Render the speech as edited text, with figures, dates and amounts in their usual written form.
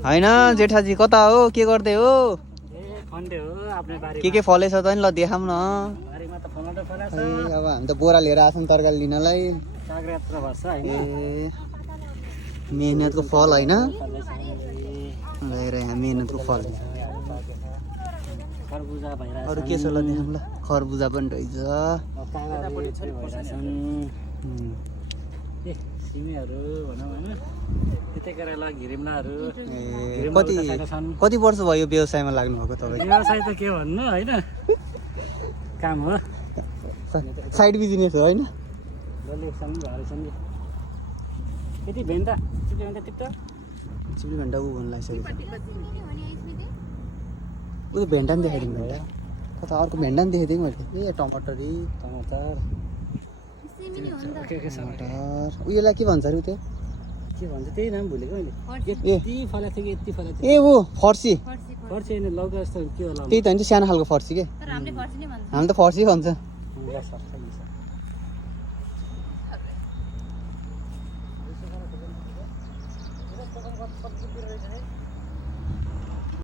होइन जेठाजी कता हो के गर्दै हो के फलेछ त नि ल देखाऊ न ए अब हामी त बोरा लिएर आछौँ तरकारी लिनलाई ए मेहनतको फल होइन यहाँ मेहनतको फल अरू के छ ल देखाऊँ ल खरबुजा पनि रहेछ कति वर्ष भयो व्यवसायमा लाग्नु भएको तपाईँ व्यवसाय त के भन्नु होइन काम हो साइड बिजनेस हो होइन यति भेन्टा टिप्टा चिप्ली भेन्टा ऊ भन्नु लागिसक्यो ऊ त भेन्टा पनि देखाइदिनु भेन्टा कता अर्को भेन्टा पनि देखाइदिएँ मैले ए टमाटर टमाटर उयोलाई के भन्छ अरे त्यो के भन्छ त्यही नाम भुलेको मैले यति फलेको थियो कि यति फलेको थियो ए ऊ फर्सी फर्सी होइन लौका जस्तो के होला त्यही त होइन सानो खालको फर्सी के हामी त फर्सी भन्छ